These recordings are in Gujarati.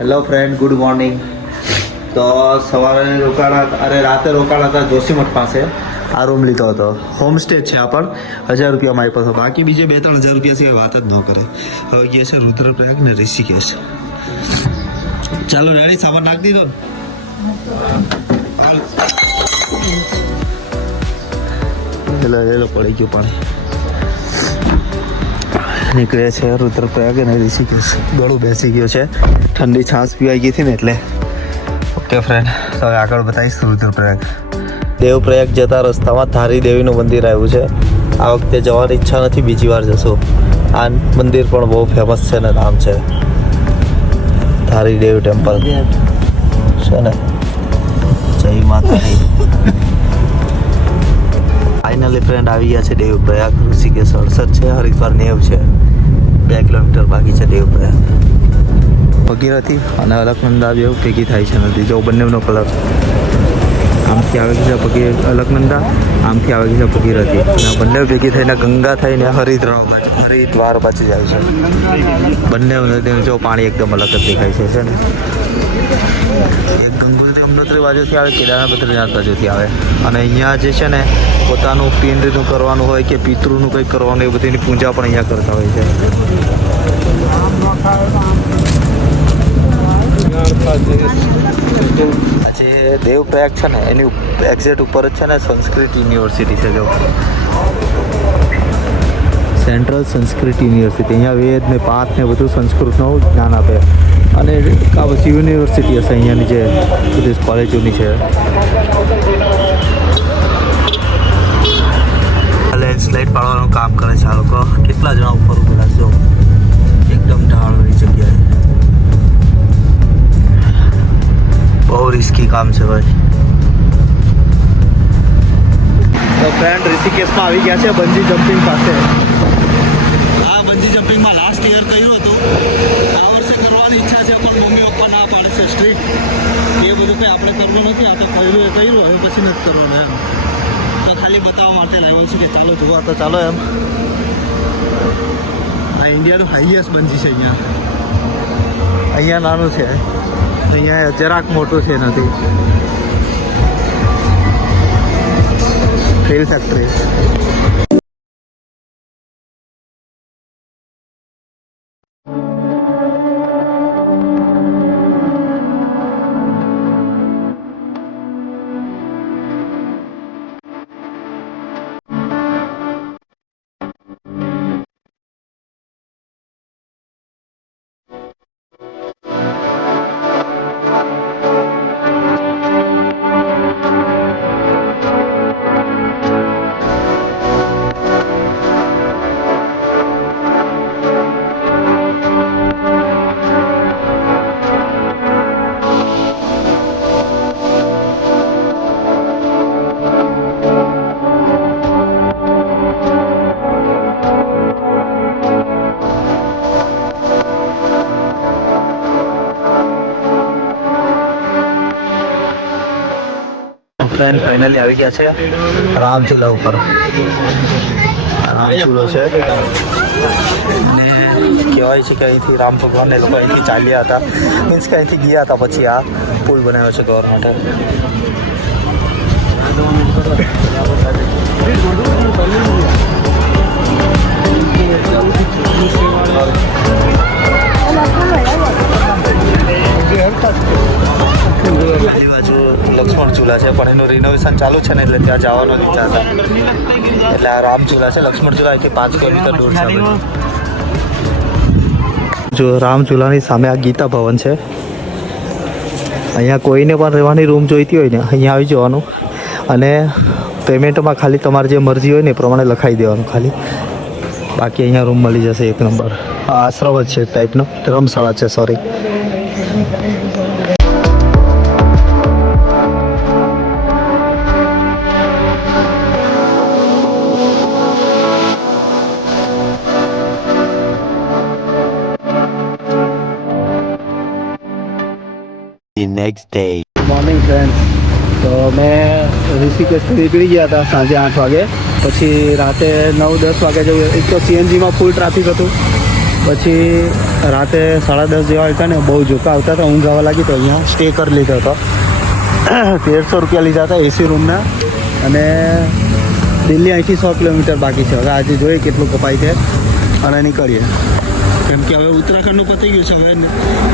Hello friend, good morning. તો સવારે રાતે રોકાણા હતા જોશીમઠ પાસે. આ રૂમ લીધો હતો. હોમસ્ટે છે આ પણ 1000 રૂપિયામાં આપ્યો હતો. બાકી બીજે 2-3 હજાર રૂપિયા સિવાય વાત જ ન કરે. હવે ગયા છે રુદ્રપ્રયાગ ને ઋષિકેશ. ચાલો રેડી, સામાન નાખી દીધો ને? હેલો પડી ગયું પાણી. નીકળે છે રુદ્રપ્રયાગ અને ઋષિકેશ. ગળું બેસી ગયો છે, ઠંડી છાશ પીવાઈ ગઈ હતી ને એટલે. ઓકે ફ્રેન્ડ, તો હવે આગળ બતાવીશ રુદ્રપ્રયાગ. દેવપ્રયાગ જતા રસ્તામાં ધારી દેવીનું મંદિર આવ્યું છે. આ વખતે જવાની ઈચ્છા નથી, બીજી વાર જશું. આ મંદિર પણ બહુ ફેમસ છે ને નામ છે ધારી દેવી ટેમ્પલ છે ને. જય માતાજી. ફાઇનલી ફ્રેન્ડ આવી ગયા છે દેવપ્રયાગ. ઋષિકેશ 68 છે, હરિદ્વાર 90 છે. 2 કિલોમીટર બાકી છે દેવપ્રયાગ. ભગીરથી અને અલકનંદા જેવું ભેગી થાય છે નદી. જો બંનેનો કલર આમથી આવે છે અલકનંદા, આમથી આવે છે ભગીરથી, અને બંને ભેગી થઈને ગંગા થઈને હરિદ્વાર બાજુ જાય છે. બંને નદીનું જો પાણી એકદમ અલગ જ દેખાય છે ને. એક ગંગોત્રી યમનોત્રી બાજુથી આવે, કેદારનાથ બદ્રીનાથ બાજુથી આવે. અને અહીંયા જે છે ને પોતાનું પિંડનું કરવાનું હોય કે પિતૃનું કંઈક કરવાનું, એ બધીની પૂજા પણ અહીંયા કરતા હોય છે. આજે દેવપ્રયાગ છે ને એની એક્ઝેક્ટ ઉપર જ છે ને સંસ્કૃત યુનિવર્સિટી છે. જો સેન્ટ્રલ સંસ્કૃત યુનિવર્સિટી, અહીંયા વેદ ને પાઠ ને બધું સંસ્કૃતનું જ્ઞાન આપે. અને આ પછી યુનિવર્સિટી હશે અહીંયાની જે બધી કોલેજોની છે. લેન્ડસ્લાઇડ પાડવાનું કામ કરે છે આ લોકો. કેટલા જણા ઉપર ઉભેલા છે, એકદમ ઢાળવાળી જગ્યાએ. બહુ રિસ્કી કામ છે ભાઈ. તો ફ્રેન્ડ, ઋષિકેશમાં આવી ગયા છે બંજી જમ્પિંગ પાસે. આ બંજી જમ્પિંગમાં લાસ્ટ યર કર્યું હતું. આ વર્ષે કરવાની ઈચ્છા છે પણ મમ્મી પપ્પા ના પાડે છે સ્ટ્રીટ. એ બધું કંઈ આપણે કરવું નથી. આ તો કર્યું હવે પછી નથી કરવાનું એમ. તો ખાલી બતાવવા માટે લાવ્યો છું કે ચાલો જોવા તો ચાલો એમ. આ ઇન્ડિયાનું હાઈએસ્ટ બંજી છે અહીંયા નાનું છે, અહીંયા જરાક મોટું છે નથી. Fill factory. ફ્રેન્ડ, ફાઇનલી આવી ગયા છે રામચૂલા ઉપર. રામચૂલો છે ને કહેવાય છે કે અહીંથી રામ ભગવાન એ લોકો અહીંથી ચાલ્યા હતા, મીન્સ કે અહીંથી ગયા હતા. પછી આ પુલ બનાવ્યો છે ગવર્મેન્ટે. પહેલી બાજુ લક્ષ્મણ ઝૂલા છે પણ એનું રિનોવેશન ચાલુ છે ને એટલે ત્યાં જવાનો વિચાર હતા. એટલે આ રામ ઝૂલા છે. લક્ષ્મણ ઝૂલા અહીંથી 5 કિલોમીટર દૂર છે. જો રામ ઝૂલાની સામે આ ગીતા ભવન છે. અહીંયા કોઈને પણ રહેવાની રૂમ જોઈતી હોય ને અહીંયા આવી જવાનું. અને પેમેન્ટમાં ખાલી તમારે જે મરજી હોય ને એ પ્રમાણે લખાઈ દેવાનું ખાલી. બાકી અહીંયા રૂમ મળી જશે 1 નંબર. આશ્રમ જ છે ટાઈપનો, ધર્મશાળા છે sorry. next day. Morning friend. તો મેં ઋષિકેશથી નીકળી ગયા હતા સાંજે 8 વાગે. પછી રાતે 9-10 વાગે જવું. એક તો સીએનજીમાં ફૂલ ટ્રાફિક હતું પછી રાતે 10:30 જેવા હતા ને બહુ ઝોકા આવતા હતા, ઊંઘ આવવા લાગી તો અહીંયા સ્ટે કરી લીધો હતો. 1300 રૂપિયા લીધા હતા એસી રૂમના. અને દિલ્હી અહીંથી 100 કિલોમીટર બાકી છે. હવે આજે જોઈએ કેટલું કપાય છે અને નીકળીએ, કેમ કે હવે ઉત્તરાખંડનું પતી ગયું છે. હવે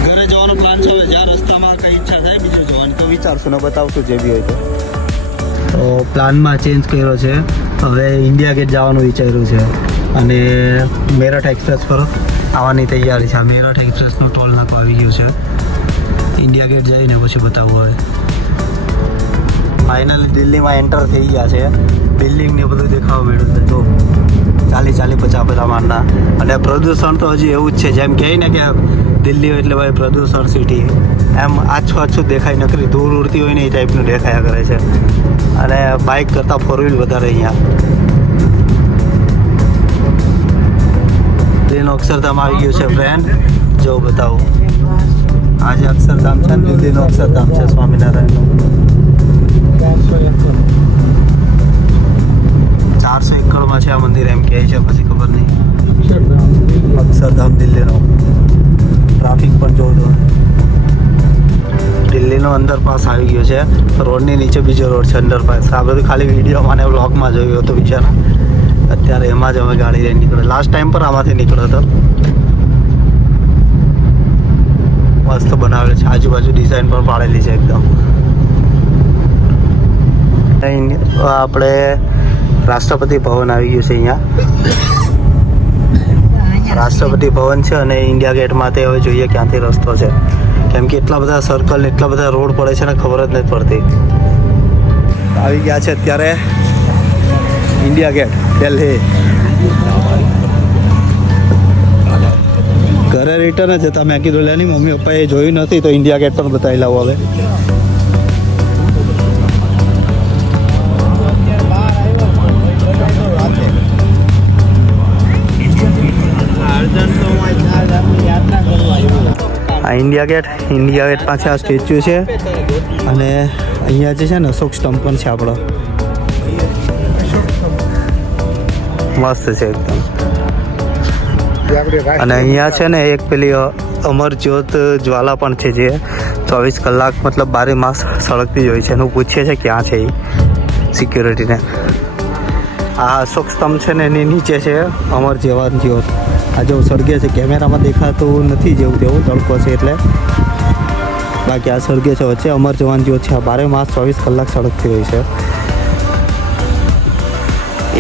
ઘરે જવાનો પ્લાન છે. હવે જ્યાં રસ્તામાં કંઈ ઈચ્છા થાય બીજું જવાની તો વિચારશું ને બતાવશું જે બી હોય તો પ્લાનમાં ચેન્જ કર્યો છે. હવે ઇન્ડિયા ગેટ જવાનું વિચાર્યું છે અને મેરઠ એક્સપ્રેસ પર આવવાની તૈયારી છે. આ મેરઠ એક્સપ્રેસનું ટોલ નાકું આવી ગયું છે. ઇન્ડિયા ગેટ જઈને પછી બતાવવું હવે. ફાઇનલી દિલ્હીમાં એન્ટર થઈ ગયા છે. બિલ્ડિંગ ને બધું દેખાવા મળ્યું છે. જો 40-50 પેલા માળના. અને પ્રદૂષણ તો હજી એવું જ છે, જેમ કહે ને કે દિલ્હી એટલે ભાઈ પ્રદૂષણ સિટી, એમ આછું દેખાય, નકરી ધૂળ ઉડતી હોય ને એ ટાઈપનું દેખાયા કરે છે. અને બાઇક કરતાં 4 વ્હીલ વધારે અહીંયા. દિલ્હીનું અક્ષરધામ આવી ગયું છે ફ્રેન્ડ. જો બતાવું, આજે અક્ષરધામ છે ને, દિલ્હીનું અક્ષરધામ છે સ્વામિનારાયણનું. 400 એકડમાં છે આ મંદિર એમ કહે છે, પછી ખબર નહીં. અક્ષરધામ દિલ્હીનો ટ્રાફિક પણ જોવો. દિલ્હીનો અંડરપાસ આવી ગયો છે. રોડની નીચે બીજો રોડ છે અંડરપાસ. આ બધું ખાલી વિડીયોમાં અને વ્લોગમાં જોયું હતું બીજાના. અત્યારે એમાં જ અમે ગાડી લઈને નીકળે. લાસ્ટ ટાઈમ પર આમાંથી નીકળ્યો હતો. મસ્ત બનાવેલ છે, આજુબાજુ ડિઝાઇન પણ પાડેલી છે એકદમ. આપણે રાષ્ટ્રપતિ ભવન આવી ગયું છે અહીંયા. રાષ્ટ્રપતિ ભવન છે અને ઇન્ડિયા ગેટમાં તે હવે જોઈએ ક્યાંથી રસ્તો છે, કેમ કે એટલા બધા સર્કલ ને એટલા બધા રોડ પડે છે ને ખબર જ નથી પડતી. આવી ગયા છે અત્યારે ઇન્ડિયા ગેટ દિલ્હી. ઘરે રિટર્ન જ હતા. મેં કીધું લેની મમ્મી પપ્પાએ જોયું નથી તો ઇન્ડિયા ગેટ પણ બતાવી લાવો હવે. આ ઇન્ડિયા ગેટ પાસે આ સ્ટેચ્યુ છે અને અહીંયા જે છે ને અશોક સ્તંભ પણ છે આપણો. મસ્ત છે એકદમ. અને અહીંયા છે ને એક પેલી અમર જ્યોત જ્વાલા પણ છે જે 24 કલાક મતલબ 12 માસ સળગતી જ હોય છે. એનું પૂછીએ છે ક્યાં છે એ સિક્યુરિટીને. આ અશોક સ્તંભ છે ને એની નીચે છે અમર જવાન જ્યોત. આ જો સળગે છે, કેમેરામાં દેખાતું નથી જેવું તેવું તડકો છે એટલે, બાકી આ સળગે છે વચ્ચે અમર જવાન જ્યોત છે. આ 12 માસ 24 કલાક સળગતી હોય છે.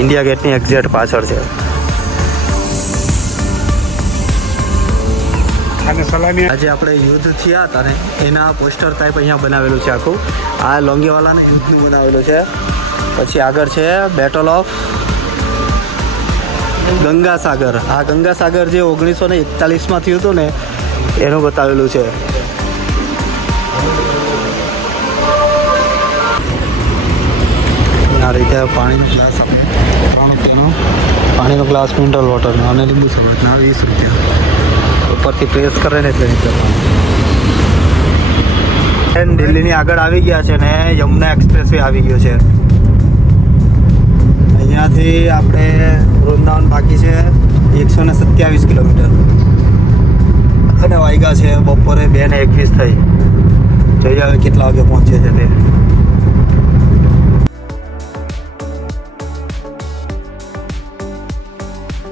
ઇન્ડિયા ગેટની એક્ઝેક્ટ પાછળ છે. આજે આપણે યુદ્ધ થયા હતા ને એના પોસ્ટર ટાઈપ અહીંયા બનાવેલું છે આખું. આ લોંગેવાલાને યુદ્ધનું બનાવેલું છે. પછી આગળ છે બેટલ ઓફ ગંગાસાગર. આ ગંગાસાગર જે 1941માં થયું હતું ને એનું બતાવેલું છે. આ રીતે પાણીનો ગ્લાસ 3 રૂપિયાનો પાણીનો ગ્લાસ મિનરલ વોટરનો અને લીંબુ શરબતના 20 રૂપિયા. ઉપરથી પ્રેસ કરે ને એટલે નીકળવાનું. દિલ્હીની આગળ આવી ગયા છે ને યમુના એક્સપ્રેસ વે આવી ગયો છે. અહીંયાથી આપણે વૃંદાવન બાકી છે 127 કિલોમીટર અને વાગ્યા છે બપોરે 2:21 થઈ. જોઈએ હવે કેટલા વાગે પહોંચે છે તે.